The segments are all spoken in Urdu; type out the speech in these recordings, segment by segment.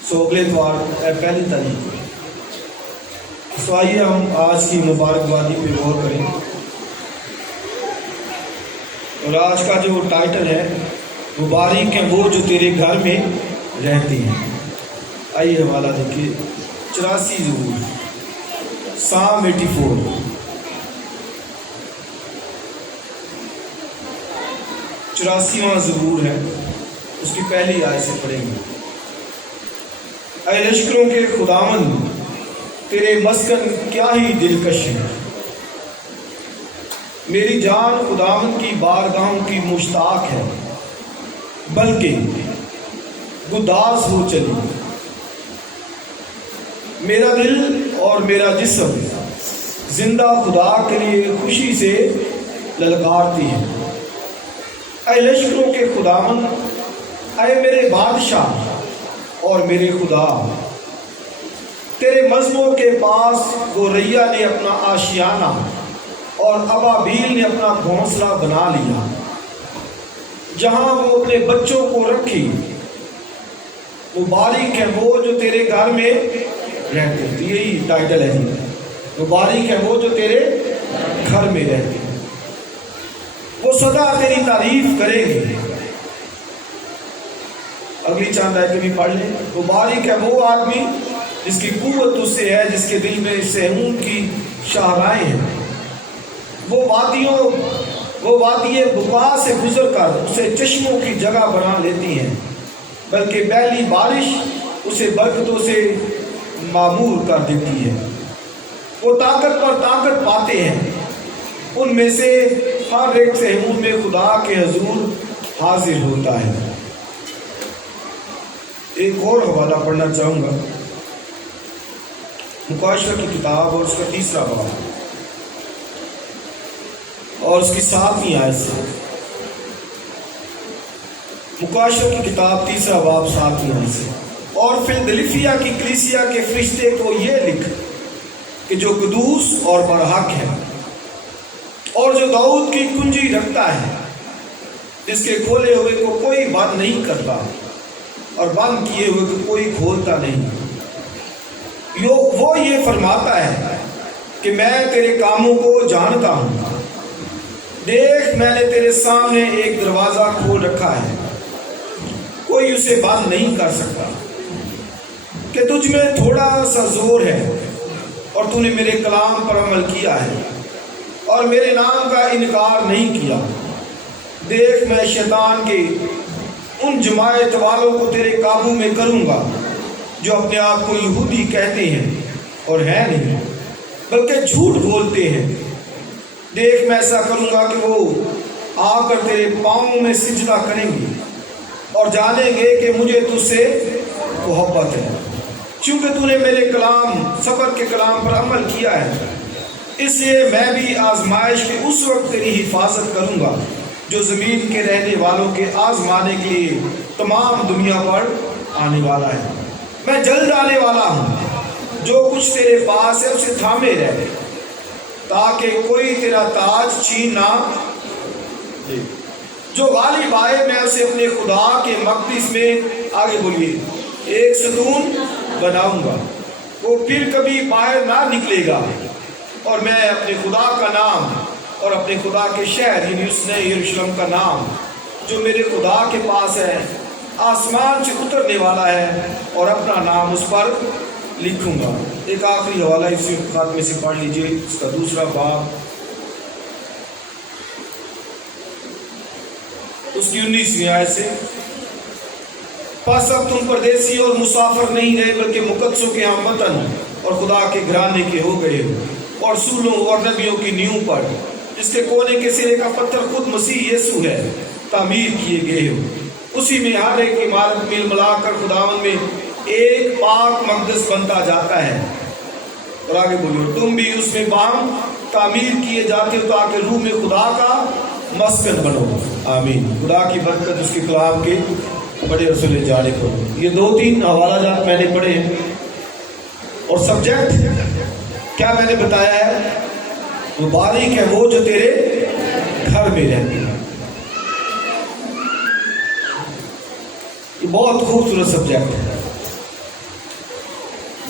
اگلے اتوار پہلی تاریخ کو. آئیے ہم آج کی مبارکبادی پہ غور کریں. اور آج کا جو ٹائٹل ہے مبارک ہیں وہ جو تیرے گھر میں رہتے ہیں. آئیے حوالہ دیکھیے 84 زبور Psalm 84. چوراسیواں زبور ہے, اس کی پہلی آیت سے پڑھیں گے. اے لشکروں کے خداوند تیرے مسکن کیا ہی دلکش ہے. میری جان خداوند کی بارگاہوں کی مشتاق ہے, بلکہ گداز ہو چلی. میرا دل اور میرا جسم زندہ خدا کے لیے خوشی سے للکارتی ہے. اے لشکروں کے خداوند, اے میرے بادشاہ اور میرے خدا, تیرے مذہبوں کے پاس گوریا نے اپنا آشیانہ اور ابابیل نے اپنا گھونسلہ بنا لیا, جہاں وہ اپنے بچوں کو رکھی. مبارک ہے وہ جو تیرے گھر میں رہتے ہیں. یہی ٹائٹل ہے جی, مبارک ہے وہ جو تیرے گھر میں رہتے ہیں. وہ سدا تیری تعریف کریں گے. اگلی چاند آیت بھی پڑھ لیں. مبارک ہے وہ آدمی جس کی قوت اس سے ہے, جس کے دل میں سہون کی شاہراہیں ہیں. وہ وادی بقا سے گزر کر اسے چشموں کی جگہ بنا لیتی ہیں, بلکہ پہلی بارش اسے برکتوں سے معمور کر دیتی ہے. وہ طاقت پر طاقت پاتے ہیں, ان میں سے ہر ایک سہمون میں خدا کے حضور حاضر ہوتا ہے. ایک اور حوالہ پڑھنا چاہوں گا, مکاشفہ کی کتاب اور اس کا 3 باب اور اس کی 7ویں آیت سے. مکاشفہ کی کتاب 3 باب 7ویں آیت سے. اور فلدلفیا کی کلیسیا کے فرشتے کو یہ لکھ کہ جو قدوس اور برحق ہے, اور جو داؤد کی کنجی رکھتا ہے, جس کے کھولے ہوئے کو کوئی بند نہیں کرتا اور بند کیے ہوئے کو کوئی کھولتا نہیں. وہ یہ فرماتا ہے کہ میں تیرے کاموں کو جانتا ہوں. دیکھ میں نے تیرے سامنے ایک دروازہ کھول رکھا ہے, کوئی اسے بند نہیں کر سکتا. کہ تجھ میں تھوڑا سا زور ہے اور تو نے میرے کلام پر عمل کیا ہے اور میرے نام کا انکار نہیں کیا. دیکھ میں شیطان کے ان جماعت والوں کو تیرے قابو میں کروں گا جو اپنے آپ کو یہودی کہتے ہیں اور ہیں نہیں, بلکہ جھوٹ بولتے ہیں. دیکھ میں ایسا کروں گا کہ وہ آ کر تیرے پاؤں میں سجدہ کریں گے اور جانیں گے کہ مجھے تجھ سے محبت ہے, چونکہ تو نے میرے کلام صبر کے کلام پر عمل کیا ہے. اس لیے میں بھی آزمائش کے اس وقت تیری حفاظت کروں گا جو زمین کے رہنے والوں کے آزمانے کے لیے تمام دنیا پر آنے والا ہے. میں جلد آنے والا ہوں. جو کچھ تیرے پاس ہے اسے تھامے رہے, تاکہ کوئی تیرا تاج چھین نہ. جو غالب آئے میں اسے اپنے خدا کے مقدس میں, آگے بولیے, ایک ستون بناؤں گا. وہ پھر کبھی باہر نہ نکلے گا, اور میں اپنے خدا کا نام اور اپنے خدا کے شہر یعنی اس نے یروشلم کا نام جو میرے خدا کے پاس ہے آسمان سے اترنے والا ہے, اور اپنا نام اس پر لکھوں گا. ایک آخری حوالہ اسی خاتمے سے پڑھ لیجئے, اس کا 2 باب اس کی 19ویں آیت سے. پس اب تم پردیسی اور مسافر نہیں رہے, بلکہ مقدسوں کے ہاں وطن اور خدا کے گھرانے کے ہو گئے ہو, اور رسولوں اور نبیوں کی نیوں پر جس کے کونے کے سرے کا پتھر خود مسیح یسوع ہے تعمیر کیے گئے ہو. اسی میں ہر ایک عمارت مل ملا کر خداوند میں ایک پاک مقدس بنتا جاتا ہے. اور آگے بولیو, تم بھی اس میں باہم تعمیر کیے جاتے ہو تاکہ روح میں خدا کا مسکن بنو. آمین. خدا کی برکت اس کے کلام کے بڑے رسول جانے کو. یہ 2-3 حوالہ جات میں نے پڑھے ہیں, اور سبجیکٹ کیا میں نے بتایا ہے, مبارک ہے وہ جو تیرے گھر میں رہتے ہیں. یہ بہت خوبصورت سبجیکٹ ہے.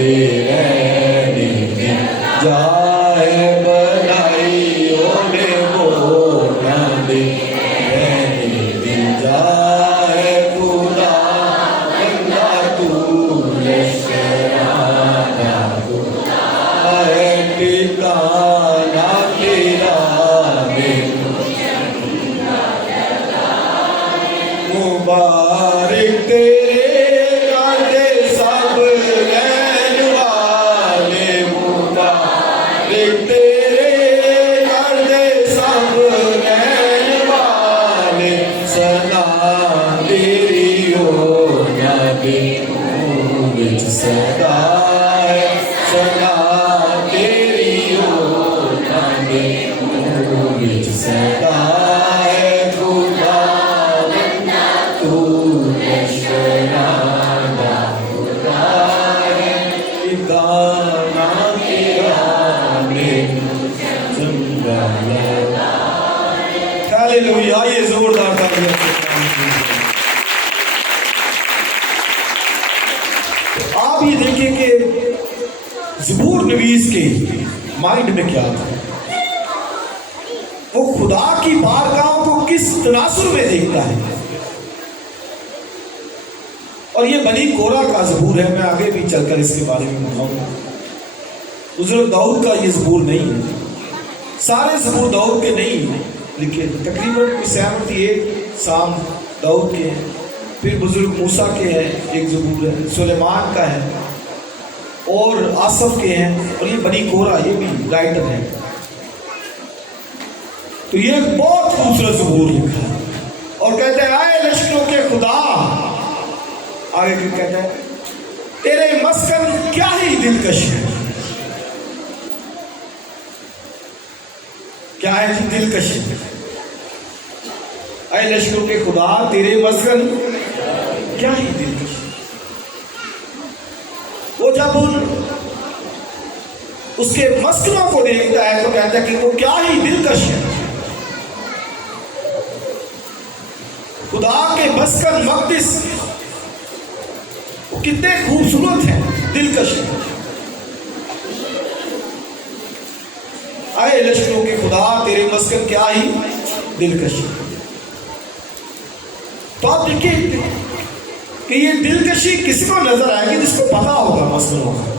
دے رہنے دے جائے بنائی اونے بونا دے رہنے دے جائے خدا بندہ تو لشکرانہ خدا ہے ٹھکانہ تیرا مبارک تیرے کاٹے سب رہن والے مبارک تیرے کاٹے سب رہن والے سلام تیری ہو نبی وچ صدا ہے سلام تیری ہو نبی وچ صدا ہے خدا ہاللویا یہ زوردار تالیاں آپ یہ دیکھیں کہ زبور نویس کے مائنڈ میں کیا تھا وہ خدا کی بارگاہ کو کس تناسر میں دیکھتا ہے اور یہ بنی کورہ کا زبور ہے میں آگے بھی چل کر اس کے بارے میں بتاؤں گا حضرت داؤد کا یہ زبور نہیں ہے سارے زبور داؤد کے نہیں ہیں لیکن تقریباً 71 سام داؤد کے ہیں پھر بزرگ موسیٰ کے ہیں ایک زبور ہے سلیمان کا ہے اور آصف کے ہیں اور یہ بنی کورہ یہ بھی رائٹر ہے تو یہ ایک بہت خوبصورت زبور لکھا ہے اور کہتے ہیں اے لشکروں کے خدا آگے پھر کہتا ہے تیرے مسکن کیا ہی دلکش ہے کیا ہے جی دلکش ہے اے لشکروں کے خدا تیرے مسکن کیا ہی دلکش ہے وہ جب اس کے مسکنوں کو دیکھتا ہے تو کہتا ہے کہ وہ کیا ہی دلکش ہے خدا کے مسکن مقدس وہ کتنے خوبصورت ہیں دلکش ہیں اے لشکروں کے خدا تیرے مسکن کیا ہی دلکش ہے تو آپ دیکھیں کہ یہ دلکشی کسی کو نظر آئے گی جس کو پتا ہوگا مسکنوں کا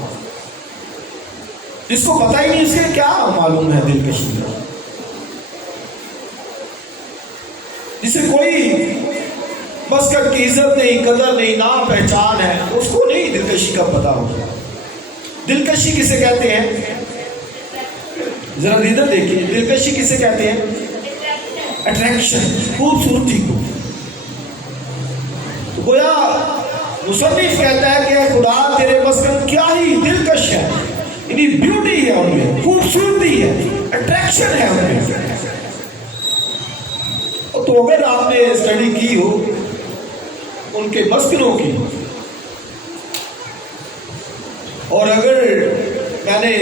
جس کو پتا ہی نہیں اس کے کیا معلوم ہے دلکشی کا جسے کوئی مسکن کی عزت نہیں قدر نہیں نام پہچان ہے اس کو نہیں دلکشی کا پتا ہوگا دلکشی کسے کہتے ہیں ذرا ادھر دیکھیے دلکشی کسے کہتے ہیں اٹریکشن خوبصورتی کو تو گویا مصنف کہتا ہے کہ خدا تیرے مسکن کیا ہی دلکش ہے یعنی بیوٹی ہے ان میں خوبصورتی ہے اٹریکشن ہے ان میں تو اگر آپ نے اسٹڈی کی ہو ان کے مسکنوں کی اور اگر میں نے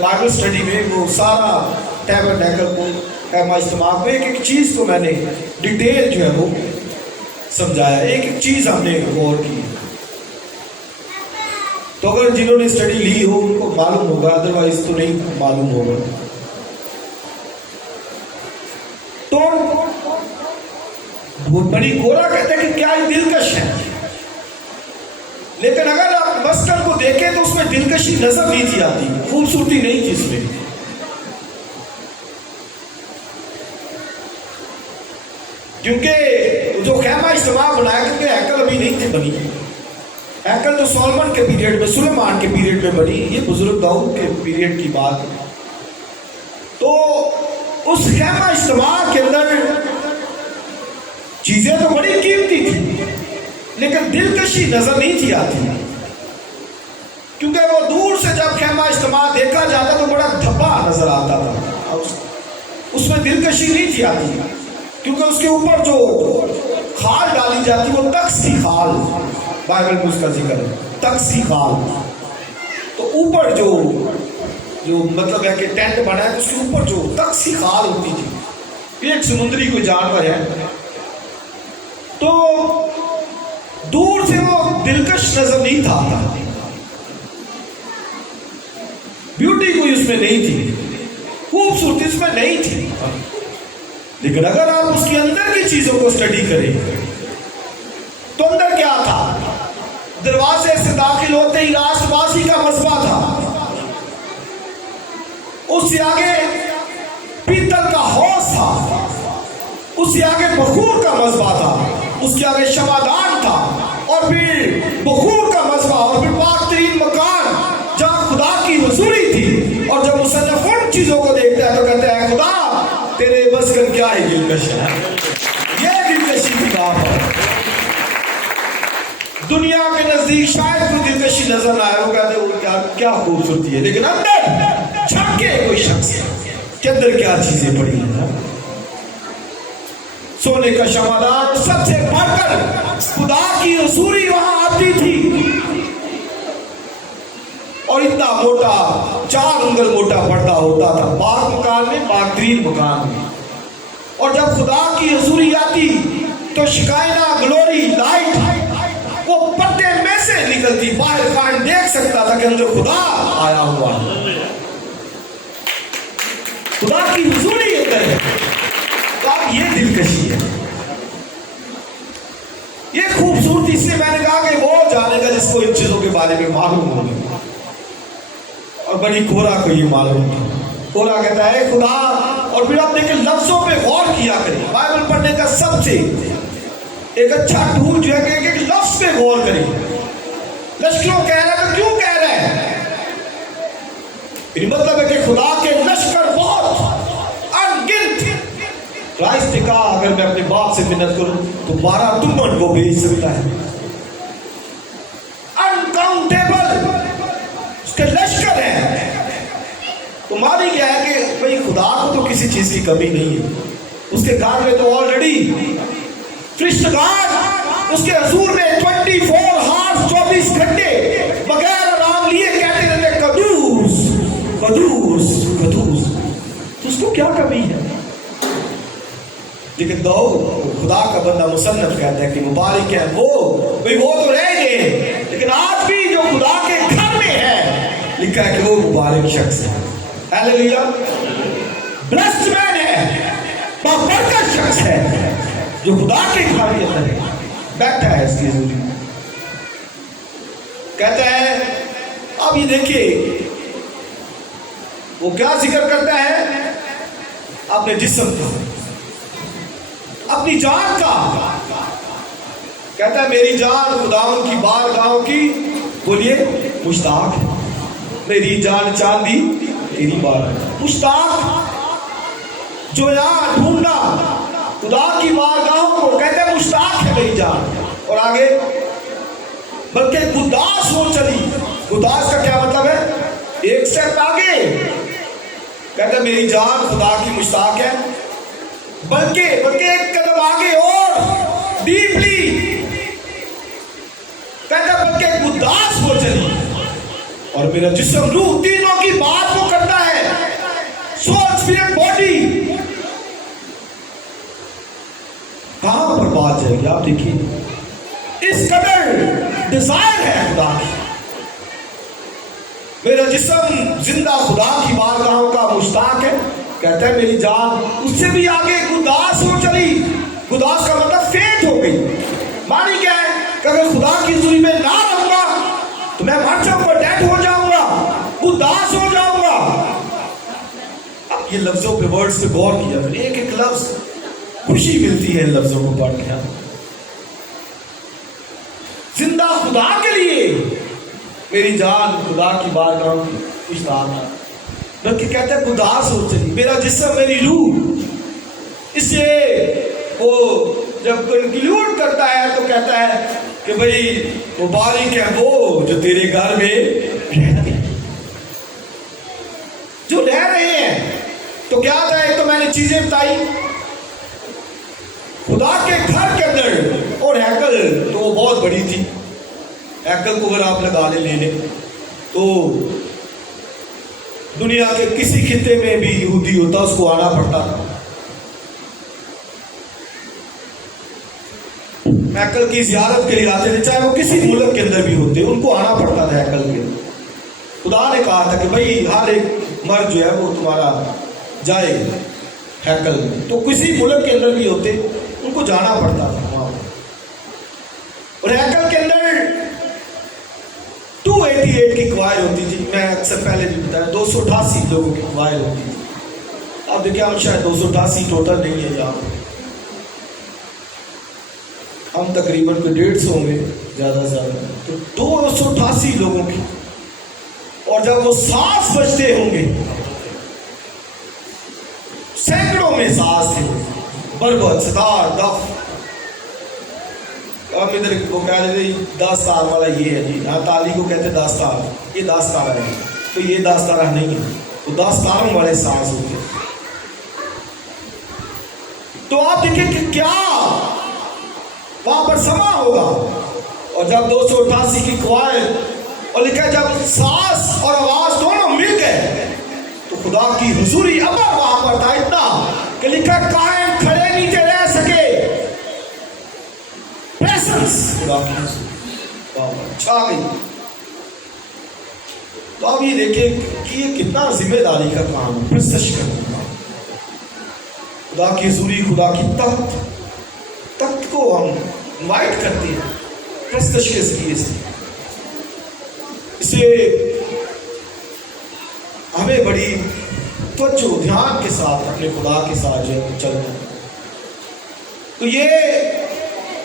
بائبل اسٹڈی میں وہ سارا ٹیبرنیکل کو خیمہ اجتماع کو ایک ایک چیز کو میں نے ڈیٹیل جو ہے وہ سمجھایا ایک ایک چیز ہم نے غور کی تو اگر جنہوں نے اسٹڈی لی ہو ان کو معلوم ہوگا ادروائز تو نہیں معلوم ہوگا تو وہ بنی کورہ کہتے ہیں کہ کیا ہی دلکش ہے لیکن اگر آپ مسکن کو دیکھیں تو اس میں دلکشی نظر نہیں تھی آتی خوبصورتی نہیں تھی اس میں کیونکہ جو خیمہ اجتماع بنایا کیونکہ ہیکل ابھی نہیں تھی بنی ہیکل تو سولمن کے پیریڈ میں سلیمان کے پیریڈ میں بنی یہ بزرگ داؤد کے پیریڈ کی بات ہے تو اس خیمہ اجتماع کے اندر چیزیں تو بڑی قیمتی تھی لیکن دلکشی نظر نہیں تھی آتی کیونکہ وہ دور سے جب خیمہ اجتماع دیکھا جاتا تو بڑا دھبا نظر آتا تھا اس میں دلکشی نہیں تھی آتی کیونکہ اس کے اوپر جو خال ڈالی جاتی وہ تخس کی خال بائبل میں اس کا ذکر ہے تخس کی خال تو اوپر جو مطلب ہے کہ ٹینٹ بنا ہے اس کے اوپر جو تخس کی خال ہوتی تھی یہ ایک سمندری کوئی جانور ہے تو دور سے وہ دلکش نظر نہیں تھا میں نہیں تھی، خوبصورتی اس میں نہیں تھی، لیکن اگر آپ اس کے اندر کی چیزوں کو اسٹڈی کریں تو اندر کیا تھا؟ دروازے سے داخل ہوتے ہی راست بازی کا مذبح تھا، اس سے آگے پیتل کا حوض تھا، اس سے آگے بخور کا مذبح تھا، اس کے آگے شمعدان تھا، اور پھر بخور کا مذبح، اور پھر پاک ترین مکان جہاں خدا کی حضوری تھی۔ اور جب مصنف ان چیزوں کو دیکھتا ہے تو کہتا ہے خدا تیرے بس کر کیا ہے دلکش ہے، یہ دلکشی کی بات ہے۔ دنیا کے نزدیک شاید کوئی دلکشی نظر نہ آئے، وہ کہتے ہیں وہ کیا خوبصورتی ہے، لیکن اندر جھانکے کوئی شخص کے اندر کیا چیزیں پڑی ہیں۔ سونے کا شمعدان، سب سے بڑھ کر خدا کی حضوری وہاں آتی تھی، اور اتنا موٹا 4 انگل موٹا پردہ ہوتا تھا پاک مکان میں، پاک ترین مکان میں۔ اور جب خدا کی حضوری آتی تو شکائنا گلوری لائٹ وہ پردے میں سے نکلتی، باہر خان دیکھ سکتا تھا کہ اندر خدا آیا ہوا ہے، خدا کی حضوری اندر ہے۔ تو اب یہ دلکشی ہے، یہ خوبصورتی سے میں نے کہا کہ وہ جانے گا جس کو ان چیزوں کے بارے میں معلوم ہوگا، اور بڑی کورا کو یہ معلوم تھا۔ کورا کہتا ہے خدا، اور پھر آپ دیکھیں لفظوں پہ غور کیا کریں، بائبل پڑھنے کا سب سے ایک اچھا ٹول جو ہے کہ ایک لفظ پہ غور کریں۔ لشکروں کہہ رہا ہے تو کیوں کہہ رہا ہے؟ مطلب ہے کہ خدا کے لشکر بہت انگنت۔ کرائسٹ نے کہا اگر میں اپنے باپ سے منت کروں تو 12 تمن کو بھیج سکتا ہے، انکاؤنٹیبل اس کے لشکر ہیں۔ تو مانی کیا ہے کہ بھئی خدا کو تو کسی چیز کی کمی نہیں ہے، اس کے گھر میں تو آلریڈی فرشتگان اس کے حضور میں 24 ہارس 24 گھنٹے بغیر آرام لیے کہتے رہتے قدوس قدوس قدوس، تو اس کو کیا کمی ہے؟ لیکن خدا کا بندہ مصنف کہتا ہے کہ مبارک ہے وہ تو رہ گئے، لیکن آج بھی جو خدا کے گھر میں ہے لکھا ہے کہ وہ مبارک شخص ہے۔ ہیلیلویا، بلیسڈ مین ہے، بابرکت شخص ہے جو خدا کے گھر کے اندر ہے، بیٹھا ہے اس کی حضوری۔ کہتا ہے اب یہ دیکھیے وہ کیا ذکر کرتا ہے؟ اپنے جسم کا، اپنی جان کا۔ کہتا ہے میری جان خداوند کی بارگاہوں کی، بولیے مشتاق ہے، میری جان چاندی تیری بارگاہ، مشتاق جو یہاں ڈھونڈنا خدا کی بارگاہوں کو، کہتے ہیں مشتاق ہے میری جان۔ اور آگے بلکہ گداس ہو چلی۔ گداس کا کیا مطلب ہے؟ ایک سٹیپ آگے، کہتے ہیں میری جان خدا کی مشتاق ہے، بلکہ ایک قدم آگے اور ڈیپلی، کہتے ہیں بلکہ گداس ہو چلی، اور میرا جسم روح تینوں کی بات کو کرتا ہے، سول اسپرٹ باڈی۔ کہاں پر بات جائے گی آپ دیکھیے، اس قدر ڈیزائر ہے خدا کی۔ میرا جسم زندہ خدا کی بارگاہوں کا مشتاق ہے، کہتا ہے میری جان اس سے بھی آگے گداس ہو چلی۔ گداس کا مطلب فینٹ ہو گئی۔ معنی کیا ہے کہ اگر خدا کی حضوری میں نہ رہوں گا تو میں مر جاؤں گا، ڈیڈ ہو جاؤں گا، گداس ہو جاؤں گا۔ اب یہ لفظوں پہ ورڈز پہ غور کیا، ایک ایک لفظ خوشی ملتی ہے ان لفظوں کو پڑھ کے۔ زندہ خدا کے لیے میری جان خدا کی بارگاہ کی مشتاق ہے، بلکہ کہتے ہیں گداس ہو چلی، میرا جسم میری روح۔ اس سے وہ جب کنکلوڈ کرتا ہے تو کہتا ہے کہ بھئی مبارک ہے وہ جو تیرے گھر میں رہتے ہیں، جو رہ رہے ہیں۔ تو کیا تھا؟ ایک تو میں نے چیزیں بتائی خدا کے گھر کے اندر، اور ہیکل تو وہ بہت بڑی تھی۔ ہیکل کو اگر آپ لگا لے لیں تو دنیا کے کسی خطے میں بھی یہودی ہوتا اس کو آنا پڑتا تھا۔ ہیکل کی زیارت کے لیے آتے تھے، چاہے وہ کسی ملک کے اندر بھی ہوتے، ان کو آنا پڑتا تھا ہیکل کے۔ خدا نے کہا تھا کہ بھئی ہر ایک مرد جو ہے وہ تمہارا جائے ہیکل میں. تو کسی ملک کے اندر بھی ہوتے ان کو جانا پڑتا تھا وہاں پر. اور ہیکل کے اندر 288 کی قواعد ہوتی تھی. میں اکثر پہلے بھی بتایا 288 لوگوں کی قواعد ہوتی تھی. اب دیکھیں ہم شاید 288 ٹوٹل نہیں ہے یہاں پر. ہم تقریباً کوئی 150 ہوں گے زیادہ سے زیادہ. تو 288 لوگوں کی. اور جب وہ ساز بجتے ہوں گے, سینکڑوں میں ساز تھے, بربت, ستار, دف. اب ادھر وہ کہہ رہے تھے داستار والا یہ ہے جی, ہاں تالی کو کہتے داستار, یہ داستارہ ہے. تو یہ داستارہ نہیں ہے, وہ داستاروں والے ساز ہوتے. تو آپ دیکھیں کہ کیا وہاں پر سما ہوگا. اور جب 288 کی قواعد اور لکھا جب ساز اور آواز دونوں مل گئے تو خدا کی حضوری ابر وہاں پر تھا اتنا کہ لکھا قائم کھڑے نیچے رہ سکے. پریزنس خدا کی حضوری چھا گئی. تو آپ یہ دیکھیں کہ یہ کتنا ذمہ داری کا کام ہے, پرستش کرنا. خدا کی حضوری, خدا کی تخت کو ہم انوائٹ کرتے ہیں پرستش کے ذریعے سے. اسے ہمیں بڑی توجہ دھیان کے ساتھ اپنے خدا کے ساتھ جو ہے چلنا ہے. تو یہ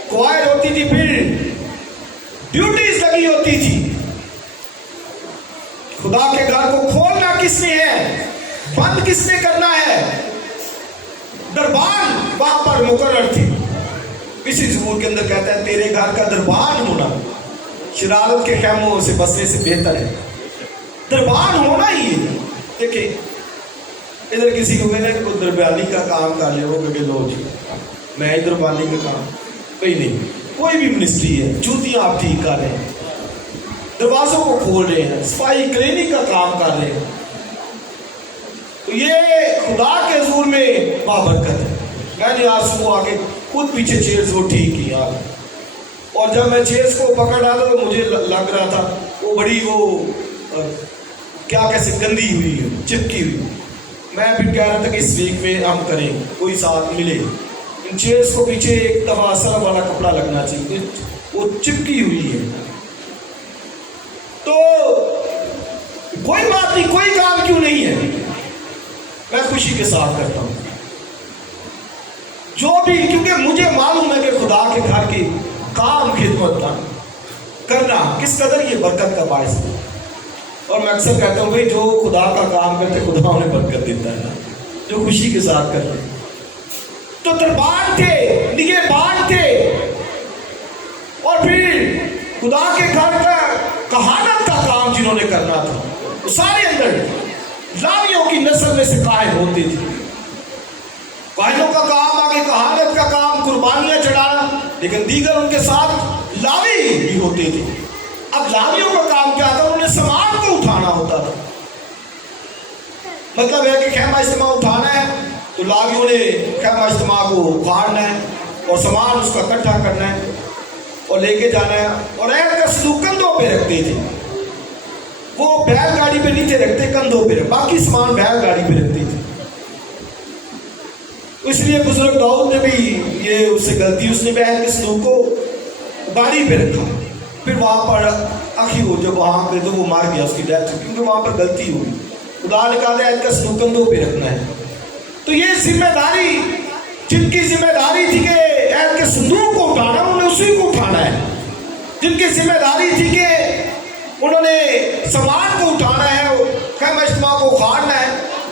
قواعد ہوتی تھی, پھر ڈیوٹیز لگی ہوتی تھی. خدا کے گھر کو کھولنا کس نے ہے, بند کس نے کرنا ہے. دربان وہاں پر مقرر تھی. کسی زبور کے اندر کہتا ہے تیرے گھر کا دربان ہونا شرارت کے خیموں سے بسنے سے بہتر ہے. دربان ہونا ہی ہے. دیکھیں ادھر کسی کو کہنا کہ کوئی دربانی کا کام کر لے, وہ کہ لو جی میں دربانی کا کام کوئی نہیں. کوئی بھی منسٹری ہے, جوتیاں آپ ٹھیک کر رہے ہیں, دروازوں کو کھول رہے ہیں, صفائی کلینک کا کام کر رہے ہیں, تو یہ خدا کے حضور میں بابرکت ہے. میں نے آج صبح آ کے خود پیچھے چیئرز وہ ٹھیک کی یار, اور جب میں چیئرز کو پکڑ رہا تھا تو مجھے لگ رہا تھا وہ بڑی وہ کیا کیسے گندی ہوئی ہے, چپکی ہوئی. میں پھر کہہ رہا تھا کہ اس ویک میں ہم کریں, کوئی ساتھ ملے. ان چیئرز کو پیچھے ایک دفعہ سرف والا کپڑا لگنا چاہیے, وہ چپکی ہوئی ہے. تو کوئی بات نہیں, کوئی کام کیوں نہیں ہے, میں خوشی کے ساتھ کرتا ہوں جو بھی, کیونکہ مجھے معلوم ہے کہ خدا کے گھر کی کام خدمت کرنا کس قدر یہ برکت کا باعث ہے. اور میں اکثر کہتا ہوں بھائی جو خدا کا کام کرتے خدا انہیں برکت دیتا ہے, جو خوشی کے ساتھ کرتے. تو دربان تھے, نگہبان تھے, اور پھر خدا کے گھر کا کہانت کا کام جنہوں نے کرنا تھا وہ سارے اندر لاویوں کی نسل میں سے قائم ہوتے تھے. کاہنوں کا کام آگے کہانت کا کام, قربانیاں چڑھانا, لیکن دیگر ان کے ساتھ لاوی بھی ہوتے تھے. اب لاویوں کا کام کیا تھا, انہیں سامان کو اٹھانا ہوتا تھا. مطلب ہے کہ خیمہ اجتماع اٹھانا ہے تو لاویوں نے خیمہ اجتماع کو اکھاڑنا ہے اور سامان اس کا اکٹھا کرنا ہے اور لے کے جانا ہے. اور عہد کا صندوق کندھوں پہ رکھتے تھے, وہ بیل گاڑی پہ نہیں تھے رکھتے, کندھوں پہ, باقی سامان بیل گاڑی پہ رکھتے تھے. اس لیے بزرگ داؤد نے بھی یہ اس سے غلطی, اس نے عہد کے صندوق کو گاڑی پہ رکھا. پھر وہاں پر آخر وہ جب وہاں پہ تو وہ مار گیا, اس کی ڈیتھ, کیونکہ وہاں پر غلطی ہوئی. خدا نے کہا عہد کا صندوق کندھوں پہ رکھنا ہے. تو یہ ذمہ داری, جن کی ذمہ داری تھی کہ عہد کے صندوق کو اٹھانا, انہوں نے اسی کو اٹھانا ہے. جن کی ذمہ داری تھی کہ انہوں نے سامان کو اٹھانا ہے, خیمہ اجتماع کو اکھاڑنا ہے,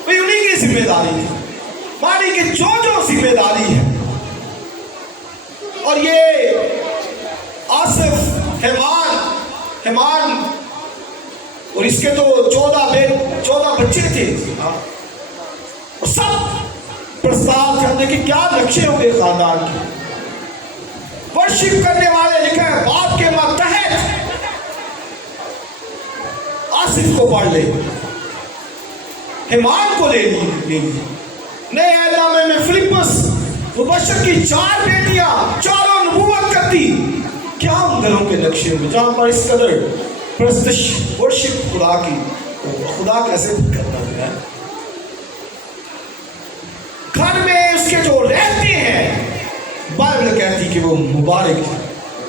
وہی انہیں کی ذمہ داری تھی. مانی کہ جو ذمہ داری ہے. اور یہ آصف, حیمان اور اس کے تو 14 بچے تھے, اور سب پرستار کرنے کے کیا نقشے ہوں گے خاندان کے. ورشپ کرنے والے لکھا ہے باپ کے ماتحت. آصف کو پڑھ لے, حیمان کو لے لیجیے. نئے عہد نامے میں فلپس مبشر کی 4 بیٹیاں, چاروں نبوت کرتی. کیا ان گھروں کے نقشے میں جہاں پر اس قدر پرستش ورشپ خدا کی تو خدا کیسے کرتا ہے؟ گھر میں اس کے جو رہتے ہیں بائبل کہتی کہ وہ مبارک ہے،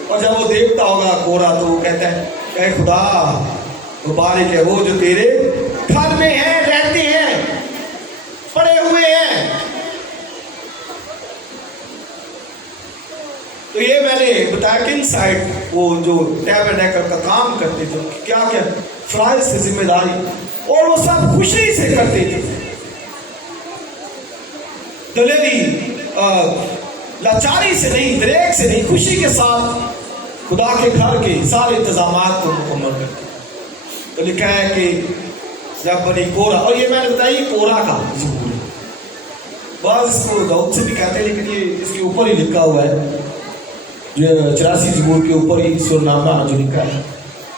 اور جب وہ دیکھتا ہوگا کورا تو وہ کہتا ہے اے خدا مبارک ہے وہ جو تیرے گھر میں ہیں، رہتے ہیں، پڑے ہوئے ہیں۔ تو یہ میں نے بتایا کہ ان سائڈ وہ جو ٹیبرنیکل کا کام کرتے تھے کیا کیا فرائض سے ذمہ داری، اور وہ سب خوشی سے کرتے تھے، دلیری لاچاری سے نہیں، دریغ سے نہیں، خوشی کے ساتھ خدا کے گھر کے سارے انتظامات کو مکمل کرتے۔ تو لکھا ہے کہ جب بنی کورا، اور یہ میں نے بتایا یہ کورا کا ضرور ہے، بعض اس کو داؤد سے بھی کہتے ہیں لیکن یہ اس کے اوپر ہی لکھا ہوا ہے، 84 زبور کے اوپر ہی سرنامہ جو لکھا ہے،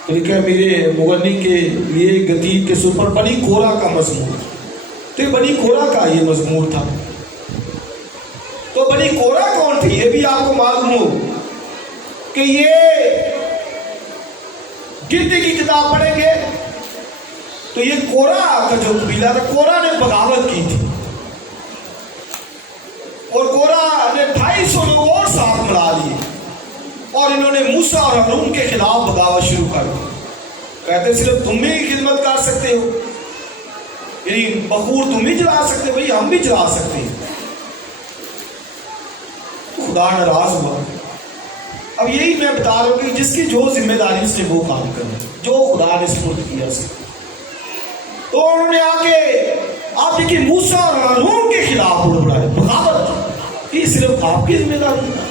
تو لکھا ہے میرے مغنی کے لیے گدیب کے سر پر بنی کورا کا مزمور۔ تو یہ بنی کورا کا یہ مزمور تھا۔ تو بنی کورا کون تھی یہ بھی آپ کو معلوم ہو کہ یہ گنتی کی کتاب پڑھیں گے تو یہ کورا کا جو قبیلہ تھا، کورا نے بغاوت کی تھی، اور کورا نے 250 لوگ اور ساتھ ملا لیے، اور انہوں نے موسیٰ اور ہارون کے خلاف بغاوت شروع کر دی۔ کہتے صرف تم ہی خدمت کر سکتے ہو، یعنی بخور تم ہی جلا سکتے ہو، بھئی ہم بھی جلا سکتے ہیں۔ خدا ناراض ہوا۔ اب یہی میں بتا رہا ہوں کہ جس کی جو ذمہ داری اس نے وہ کام کرنا جو خدا نے سپرد کیا اسے۔ تو انہوں نے آ کے آپ دیکھیے موسیٰ اور ہارون کے خلاف بڑھائے بغاوت، یہ صرف آپ کی ذمہ داری ہے۔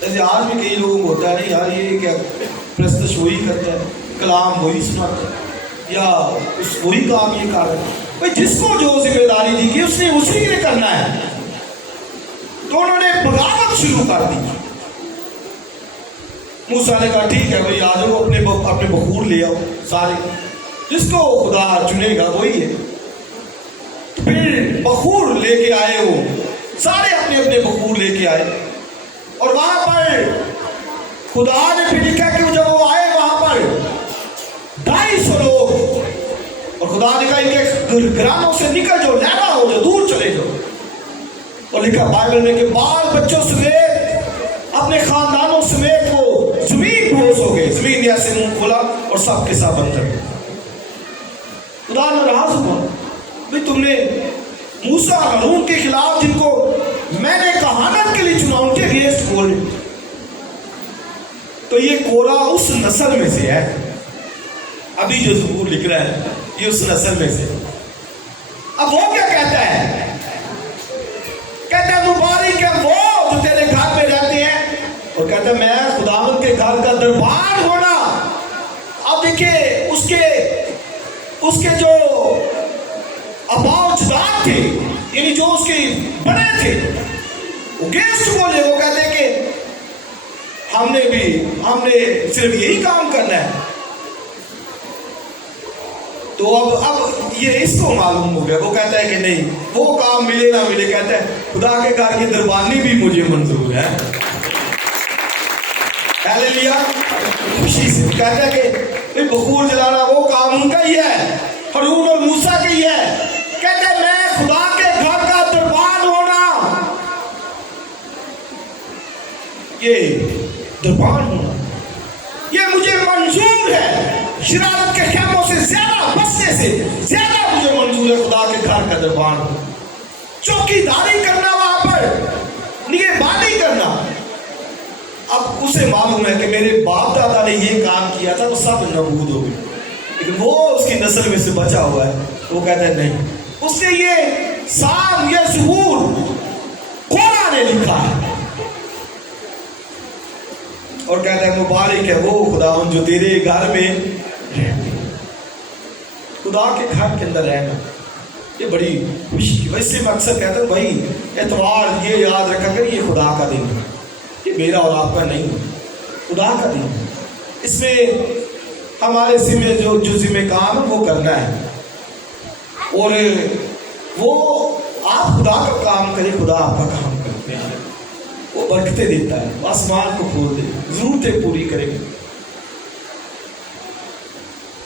جیسے آج بھی کئی لوگ ہوتا ہے نہیں یار یہ کیا پرستش وہی کرتا ہے، کلام وہی سناتا ہے، یا وہی کام یہ کر رہا ہے۔ بھائی جس کو جو ذمہ داری دی گئی اس نے اسی نے کرنا ہے۔ تو انہوں نے بغاوت شروع کر دی۔ موسیٰ نے کہا ٹھیک ہے بھائی آ جاؤ، اپنے بخور لے آؤ سارے، جس کو خدا چنے گا وہی ہے۔ پھر بخور لے کے آئے، وہ سارے اپنے اپنے بخور لے کے آئے، اور وہاں پر خدا نے پھر لکھا کہ جب وہ آئے وہاں پر 250 لوگ، اور خدا نے کہا ان کے گھرانوں سے نکل جاؤ، لینا ہو جاؤ، دور چلے جاؤ۔ اور لکھا بائبل میں کہ بال بچوں سمیت اپنے خاندانوں سمیت وہ زمین بوس ہو گئے، زمین یا سے منہ کھولا اور سب کے ساتھ بندر۔ خدا ناراض ہوا، بھئی تم نے موسیٰ اور ہارون کے خلاف جن کو میں نے کہانت کے لیے چنا ان کے اگینسٹ بولے۔ تو یہ کورا اس نسل میں سے ہے، ابھی جو زبور لکھ رہا ہے یہ اس نسل میں سے۔ اب وہ کیا کہتا ہے؟ کہتا ہے مبارک ہے وہ جو تیرے گھر میں رہتے ہیں، اور کہتا ہے میں خداوند کے گھر کا دربار ہونا۔ اب دیکھیں اس کے جو آبا و اجداد تھے، یعنی جو اس کے بڑے تھے، وہ گیسٹ بولے، وہ کہتے ہیں کہ ہم نے صرف یہی کام کرنا ہے۔ تو اب یہ اس کو معلوم ہو گیا، وہ کہتا ہے کہ نہیں وہ کام ملے نہ ملے، کہتا ہے خدا کے گھر کی دربانی بھی مجھے منظور ہے۔ ہیلیلویا، خوشی سے کہتا ہے کہ بخور جلانا وہ کام ان کا ہی ہے، ہارون اور موسیٰ کا ہی ہے۔ کہتا ہے میں خدا کے گھر کا دربان ہونا، یہ دربان ہونا یہ مجھے منظور ہے۔ شرارت کے خیموں سے زیادہ، بسے سے زیادہ مجھے منظور ہے خدا کے گھر کا دربان ہو، چوکی داری کرنا، وہاں پر نگہبانی کرنا۔ اب اسے معلوم ہے کہ میرے باپ دادا نے یہ کام کیا تھا، وہ سب نابود ہو گئے، لیکن وہ اس کی نسل میں سے بچا ہوا ہے۔ وہ کہتا ہے نہیں، اس نے یہ سام یہ زبور کورا نے لکھا ہے، اور کہتا ہے مبارک ہے وہ خداوند جو تیرے گھر میں رہتے۔ خدا کے گھر کے اندر رہنا یہ بڑی خوشی کی ویسے میں اکثر کہتا ہوں بھائی اتوار یہ یاد رکھا کر یہ خدا کا دن ہے، یہ میرا اور آپ کا نہیں، خدا کا دن ہے۔ اس میں ہمارے ذمہ جو ذمہ کام ہے وہ کرنا ہے، اور وہ آپ خدا کا کام کرے، خدا آپ کا کام کرتے ہیں، وہ برکتیں دیتا ہے، آسمان کو کھول دے، ضرورتیں پوری کرے گا۔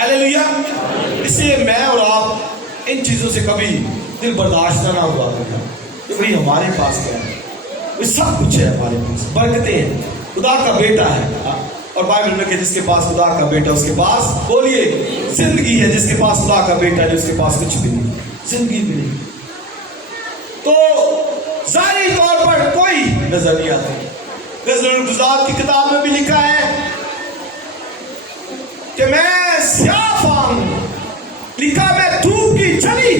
ہاللیلویا. اس لیے میں اور آپ ان چیزوں سے کبھی دل برداشت نہ ہوا کرنا کہ بھئی ہمارے پاس کیا ہے. سب کچھ ہے ہمارے پاس، برکتیں ہیں، خدا کا بیٹا ہے. اور بائبل میں کہ جس کے پاس خدا کا بیٹا اس کے پاس بولیے زندگی ہے. جس کے پاس خدا کا بیٹا ہے اس کے پاس کچھ بھی نہیں، زندگی بھی نہیں. تو ظاہری طور پر کوئی نظر نہیں آتا. غزل القضات کی کتاب میں بھی لکھا ہے کہ میں سیاہ فام لکھا میں دھوپ کی جلی،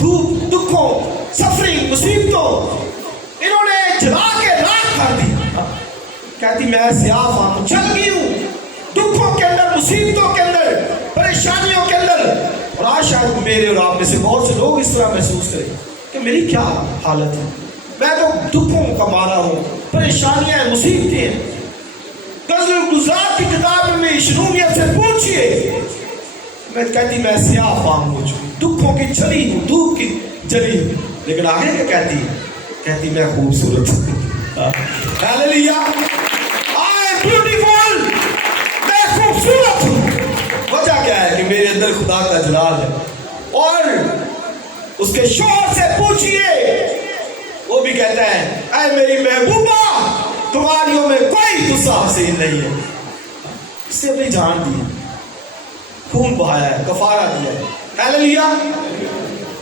دھوپ دکھوں سفرنگ مصیبتوں انہوں نے جلا کے راکھ کر دی. کہتی میں سیاہ فام جل گئی ہوں دکھوں کے اندر، مصیبتوں کے اندر، پریشانیوں کے اندر. اور آج شاید میرے اور آپ میں سے بہت سے لوگ اس طرح محسوس کریں کہ میری کیا حالت ہے، میں تو دکھوں کا مارا ہوں، پریشانیاں ہیں، مصیبتیں ہیں. غزل القضات کی کتاب میں شروعیت سے پوچھئے، میں کہتی میں سیاہ فام ہو چکی، دکھوں کی جلی ہوں، دھوپ کی جلی ہوں. لیکن آگے کیا کہتی میں خوبصورت ہوں. ہاللیلویا. I am beautiful. میں خوبصورت ہوں. وجہ کیا ہے کہ میرے اندر خدا کا جلال ہے. اور اس کے شوہر سے پوچھئے، وہ بھی کہتا ہے اے میری محبوبہ تمہاریوں میں کوئی تجھسا حسین نہیں ہے. اس نے اپنی جان دی، خون بہایا ہے، کفارہ دیا ہے. ہاللیلویا.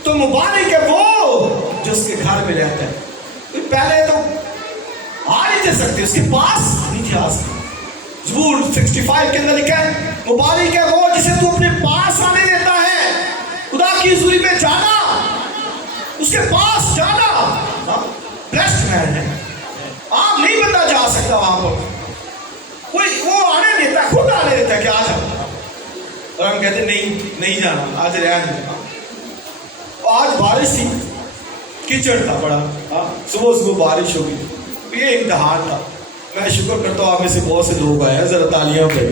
تو مبارک ہے وہ جو اس کے گھر میں رہتا ہے. پہلے تو آ نہیں دے سکتے، اس کے پاس نہیں تھی آ سکتے. زبور 65 کے اندر لکھا ہے مبارک ہے وہ جسے تو اپنے پاس آنے دیتا ہے. خدا کی حضوری میں جانا، اس کے پاس جانا بلیسڈ مین ہے. آپ نہیں بندہ جا سکتا وہاں پر، کوئی وہ آنے دیتا ہے، خود آنے دیتا ہے کہ آ جاؤ. اور ہم کہتے نہیں جانا، آج رہنے دیتا. آج بارش تھی، کیچڑ تھا بڑا، صبح بارش ہوگی، یہ امتحان تھا. میں شکر کرتا ہوں آپ میں سے بہت سے لوگ آئے ہیں، ذرا تالیاں بجائیں.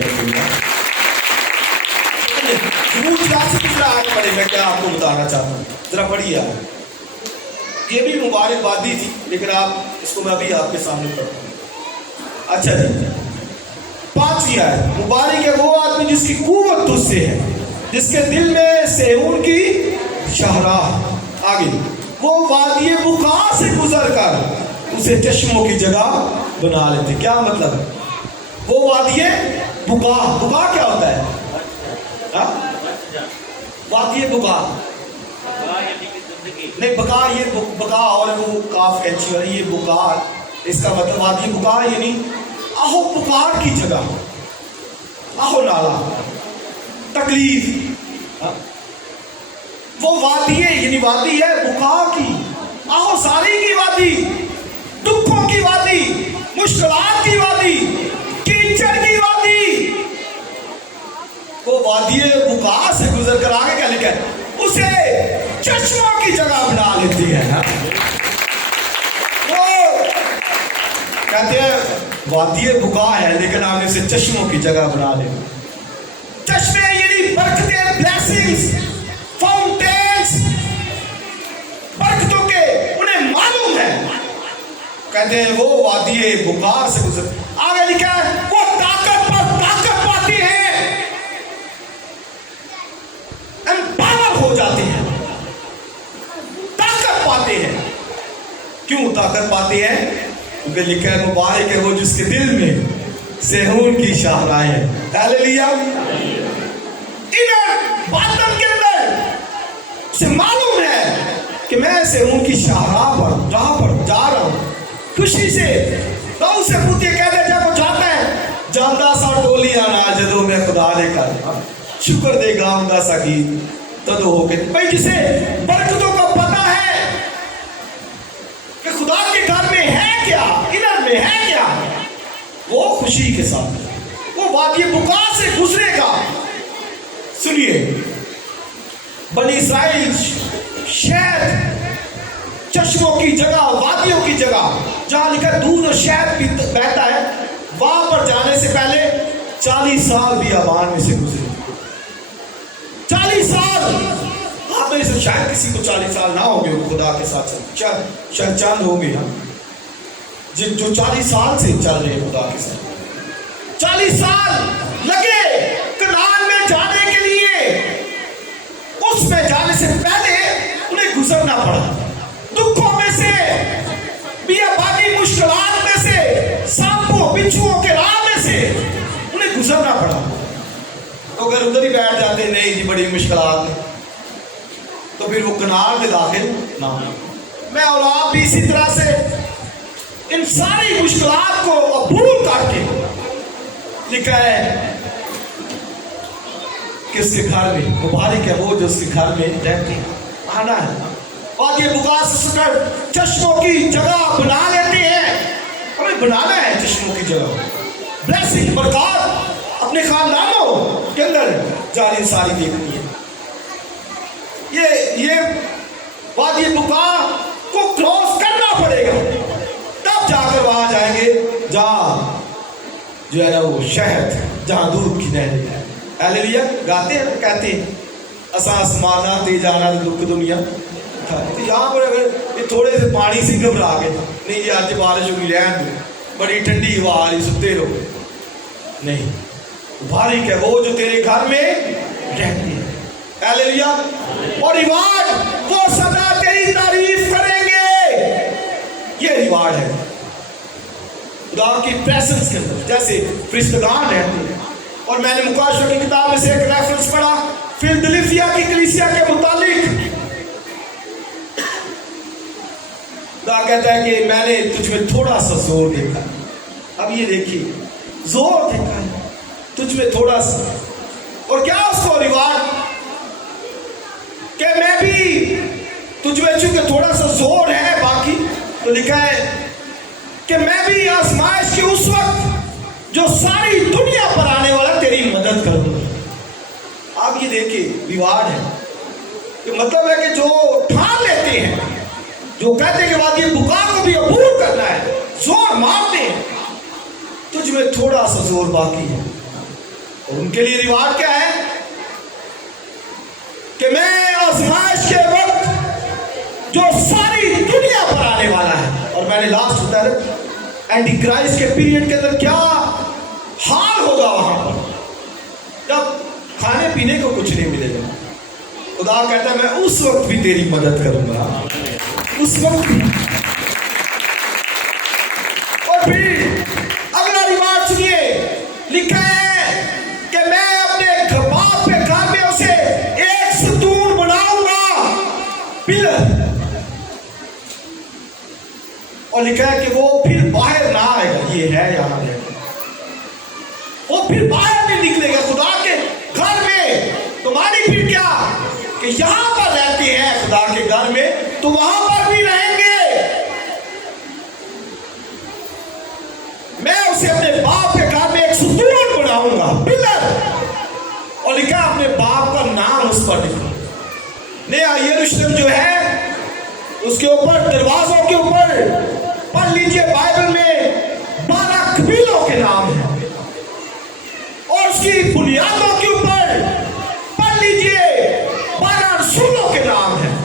آگے پڑھے میں کیا آپ کو بتانا چاہتا ہوں، ذرا پڑھیے. یہ بھی مبارکبادی تھی لیکن آپ اس کو میں ابھی آپ کے سامنے پڑھتا ہوں. اچھا جی، 5ویں آیت. مبارک ہے وہ آدمی جس کی قوت تجھ سے ہے، جس کے دل میں صہیون کی شاہراہ. آگے وہ وادی بقا سے گزر کر اسے چشموں کی جگہ بنا لیتے. کیا مطلب ہے؟ وہ وادی بقا کیا ہوتا ہے؟ وادی بقا نہیں، بقا یہ بقا اور وہ کاف کینچی اور یہ بقا، اس کا مطلب وادی بقا یعنی آہو پکار کی جگہ، آہو نالا، تکلیف. وہ وادی ہے یعنی وادی ہے بقا کی، آہو ساری کی وادی، دکھوں کی وادی، مشکلات کی وادی، کیچڑ کی وادی. وہ وادی بقا سے گزر کر آگے کیا لکھا ہے؟ اسے چشموں کی جگہ بنا لیتی ہے. وہ کہتے ہیں وادی بقا ہے لیکن آگے اسے چشموں کی جگہ بنا لے. چشمے یعنی برکتیں، بلیسنگز، فاؤنٹینز، برکتوں کے انہیں معلوم ہے. کہتے ہیں وہ وادی بقا سے گزر. آگے لکھا ہے وہ طاقت پر طاقت پاتی ہیں، امپاور ہو جاتے ہیں، طاقت پاتے ہیں. کیوں طاقت پاتے ہیں؟ کیونکہ لکھا ہے مبارک ہے وہ جس کے دل میں صہیون کی شاہراہیں ہیں. ہاللیلویا. باطن کے اندر اسے معلوم ہے کہ میں صہیون کی شاہراہ پر جا رہا ہوں خوشی سے. تو اسے پوچھے کہتے جب وہ جاتا ہے جاندا سا ڈولیاں نہ جدوں میں خدا نے کر شکر دے گاؤں دا سا گیت تدو ہو کے. بھائی جسے برکتوں کا پتہ ہے کہ خدا کے گھر میں ہے کیا، ادھر میں ہے کیا، وہ خوشی کے ساتھ وہ وادی بقا سے گزرے گا. سنیے، بنی اسرائیل شہد چشموں کی جگہ، وادیوں کی جگہ جہاں لکھا دودھ اور شہد بہتا ہے، وہاں پر جانے سے پہلے 40 سال بیابان میں سے گزرے. 40 سال. آپ میں سے شاید کسی کو 40 سال نہ ہو گئے خدا کے ساتھ، شاید چند ہو گئے جو 40 سال سے چل رہے ہیں خدا کے ساتھ. 40 سال لگے کنعان میں تو اگر ادھر ہی بیٹھ جاتے نہیں جی بڑی مشکلات ہیں تو پھر وہ کنار میں داخل نہ ہو. میں اور آپ بھی اسی طرح سے ان ساری مشکلات کو عبور کر کے لکھا ہے کہ اس کے گھر میں مبارک ہے وہ جو اس کے گھر میں رہتے ہیں. آنا ہے اور یہ بکاس کر چشموں کی جگہ بنا لیتے ہیں. ہمیں بنانا ہے چشموں کی جگہ. بلیسنگ برکات اپنے خاندانوں کے اندر جاری ساری دیکھنی ہے. یہ وادی بکا کو کراس کرنا پڑے گا تب جا کر وہاں جائیں گے جہاں جو ہے نا وہ شہد جہاں دودھ کی نہریں ہیں. ہیلیلویا گاتے ہیں کہتے ہیں اساس مانا تے جانا دکھ دنیا تھا. تو یہاں پر اگر یہ تھوڑے سے پانی سے گھبرا گئے نہیں جی آج بارش ہوگی رہن دو بڑی ٹھنڈی ہوا آ رہی ستے رہو نہیں. بارک ہے وہ جو تیرے گھر میں رہتے ہیں. ہیلیلویا. اور ریوارڈ وہ سدا تیری تعریف کریں گے. یہ ریوارڈ ہے خدا کی پریزنس کے اندر جیسے فرشتگان رہتے ہیں. اور میں نے مکاشفہ کی کتاب میں سے ایک ریفرنس پڑھا فلدلفیا کی کلیسیا کے متعلق. خدا کہتا ہے کہ میں نے تجھ میں تھوڑا سا زور دیکھا. اب یہ دیکھیے زور دیکھا ہے تجھ میں تھوڑا سا. اور کیا اس کو ریوارڈ کہ میں بھی تجھ میں چونکہ تھوڑا سا زور ہے باقی تو لکھا ہے کہ میں بھی آزمائش کے اس وقت جو ساری دنیا پر آنے والا تیری مدد کروں گا. آپ یہ دیکھیں ریوارڈ ہے کہ مطلب ہے کہ جو ٹھان لیتے ہیں جو کہتے ہیں کہ وادی بکا کو بھی عبور کرنا ہے زور مارتے ہیں تجھ میں تھوڑا سا زور باقی ہے. اور ان کے لیے ریوارڈ کیا ہے کہ میں آزمائش کے وقت جو ساری دنیا پر آنے والا ہے. اور میں نے لاسٹ بتایا اینٹی کرائسٹ کے پیریڈ کے اندر کیا حال ہوگا وہاں پر جب کھانے پینے کو کچھ نہیں ملے گا. خدا کہتا ہے میں اس وقت بھی تیری مدد کروں گا اس وقت بھی. اور پھر اگلا ریوارڈ سنیے لکھا ہے کہ میں اپنے باپ کے گھر میں اسے ایک ستون بناؤں گا پلر. اور لکھا ہے کہ وہ پھر باہر نہ آئے گا. یہ ہے یہاں وہ پھر باہر نہیں نکلے گا. خدا کے گھر میں تمہاری پھر کیا کہ یہاں پر رہتے ہیں خدا کے گھر میں تو وہاں پر بھی رہیں گے. میں اسے اپنے باپ کے گھر میں ایک ستون بناؤں گا پلر. اور لکھا اپنے باپ کا نام اس پر لکھا. نیا یروشلم جو ہے اس کے اوپر دروازوں کے اوپر پڑھ لیجئے بائبل میں 12 قبیلوں کے نام ہیں اور اس کی بنیادوں کے اوپر پڑھ لیجئے 12 رسولوں کے نام ہیں.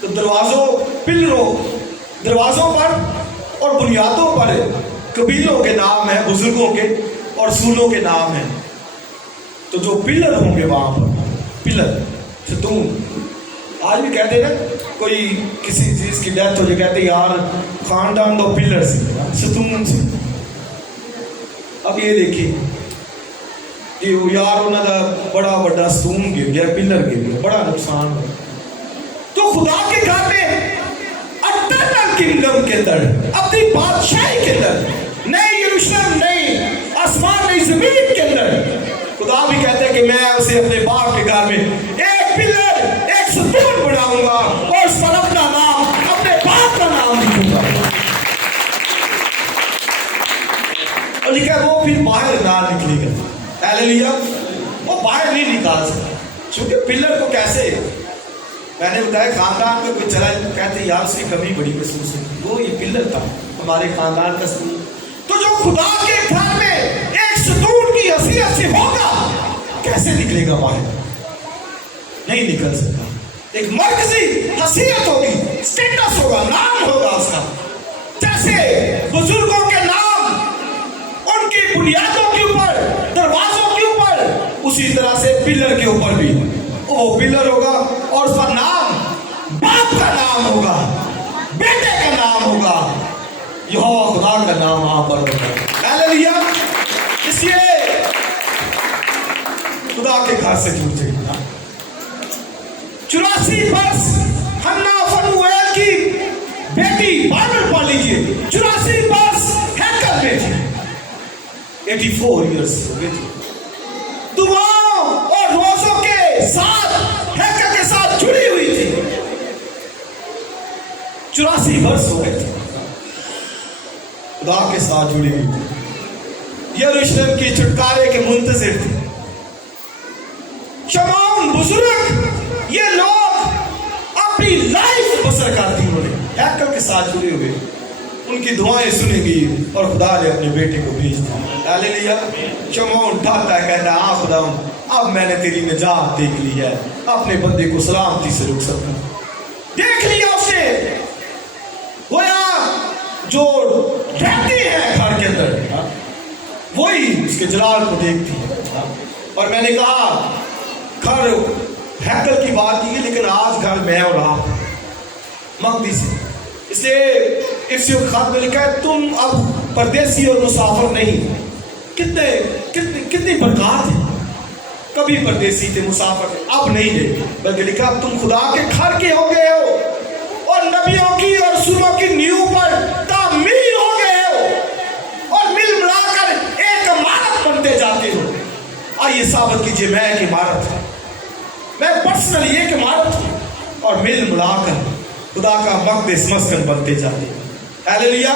تو دروازوں پر اور بنیادوں پر قبیلوں کے نام ہیں بزرگوں کے اور رسولوں کے نام ہیں. تو جو پلر ہوں گے وہاں پر پلر ستون. آج بھی کہتے ہیں نا کوئی کسی چیز کی ڈیتھ ہو جائے کہتے ہیں یار خاندان دو پلر سے ستون سے. اب یہ دیکھیے کہ یار انہوں کا بڑا بڑا ستون گر گیا پلر گر گیا بڑا نقصان ہو. تو خدا کے گھر میں اٹرنل کنگڈم کے اندر اپنی بادشاہی کے اندر نئی یروشلم نئی آسمان نئی زمین کے اندر خدا بھی کہتے ہیں کہ میں اسے اپنے باپ کے گھر میں ایک پلر ایک ستون بناؤں گا اور اس پر اپنا نام اپنے باپ کا نام لکھوں گا. اور لکھا وہ پھر باہر نہ نکلے گا. ہیلیلویا. وہ باہر نہیں نکال سکتا چونکہ پلر کو کیسے میں نے بتایا خاندان میں کوئی چلا کہتے یار اس کی کمی بڑی محسوس ہے وہ یہ پلر تھا ہمارے خاندان کا ستون. تو جو خدا کے گھر میں ایک ستون کی حیثیت سے ہوگا کیسے نکلے گا باہر؟ نہیں نکل سکتا. ایک مرکزی حیثیت ہوگی اسٹیٹس ہوگا نام ہوگا اس کا. جیسے بزرگوں کے نام ان کی بنیادوں کے اوپر دروازوں کے اوپر اسی طرح سے پلر کے اوپر بھی وہ پلر ہوگا اور اس پر نام باپ کا نام ہوگا بیٹے کا نام ہوگا یہوہ خدا کا نام وہاں پر ہوگا. ہیلیلویا. اس لیے خدا کے گھر سے جڑ جائیے. 84 برس ہنا فنویل کی بیٹی بائبل پڑھ لیجیے. 84 برس ہیکل میں تھی. 84 ایئرس ہو گئے تھے. دعاؤں اور روزوں کے ساتھ ہیکل کے ساتھ جڑی ہوئی تھی. 84 برس ہو گئے تھے خدا کے ساتھ جڑی ہوئی تھی. یروشلم کی چھٹکارے کے منتظر تھے. شمعون بزرگ یہ لوگ اپنی لائف بسر کرتی انہوں نے ہیکل کے ساتھ جڑے ہوئے. ان کی دعائیں سنیں گی اور خدا نے اپنے بیٹے کو بھیج دیا. ہاللیلویا. شمعون اٹھاتا ہے کہتا ہے ہاں خدا اب میں نے تیری نجات دیکھ لی ہے. اپنے بندے کو سلامتی سے رک سکتا. دیکھ لیا اس نے گویا جو رہتی ہے گھر کے اندر وہی اس کے جلال کو دیکھتی ہے. اور میں نے کہا گھر ہیکل کی بات کی لیکن آج گھر میں اور آپ مقدس سے. اس لیے افسیوں کے خط میں لکھا ہے تم اب پردیسی اور مسافر نہیں. کتنی برکات ہے. کبھی پردیسی تھے مسافر تھے اب نہیں ہے بلکہ لکھا اب تم خدا کے گھر کے ہو گئے ہو اور نبیوں کی اور رسولوں کی نیو پر تعمیر ہو گئے ہو اور مل ملا کر ایک عمارت بنتے جاتے ہو. آئیے ثابت کیجئے میں ایک عمارت ہوں. میں پرسنلی ایک عمارت ہوں اور مل ملا کر خدا کا مقدس مسکن بنتے جاتے ہیں. ہاللیلویا.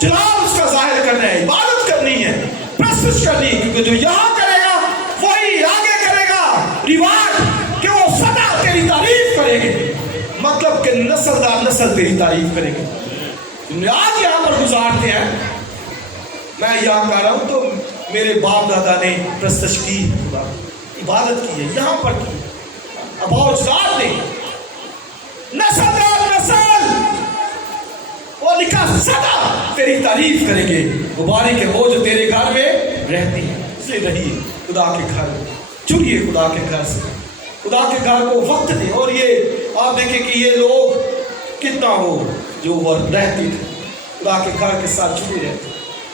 جلال اس کا ظاہر کرنا ہے. عبادت کرنی ہے. پرستش کرنی ہے کیونکہ جو یہاں کرے گا وہی آگے کرے گا. رواج کہ وہ سدا تیری تعریف کرے گے. مطلب کہ نسل در نسل تیری تعریف کرے گی. آج یہاں پر گزارتے ہیں میں یہاں کہہ رہا ہوں تو میرے باپ دادا نے پرستش کی عبادت کی ہے یہاں پر کی. اب اجداد نے نسل در نسل وہ لکھا سدا تیری تعریف کریں گے. مبارک ہے وہ جو تیرے گھر میں رہتی ہے. اس لیے رہیے خدا کے گھر چڑیے خدا کے گھر سے. خدا کے گھر کو وقت دیں. اور یہ آپ دیکھیں کہ یہ لوگ کتنا ہو جو وہ رہتی تھے خدا کے گھر کے ساتھ جڑے رہتے.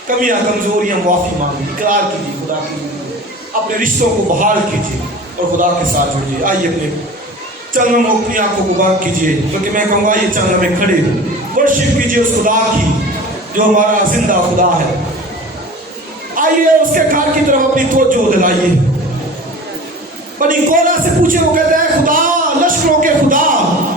کمیاں کمزوریاں معافی مانگی اقرار کیجیے خدا کی اپنے رشتوں کو بحال کیجیے اور خدا کے ساتھ جڑیے. آئیے اپنے چند لمحوں اپنی آنکھوں کو بند کیجیے کیونکہ میں کہوں گا یہ چند لمحے کھڑے ورشپ کیجیے اس خدا کی جو ہمارا زندہ خدا ہے. آئیے اس کے گھر کی طرف اپنی توجہ دلائیے. بنی کورہ سے پوچھے وہ کہتے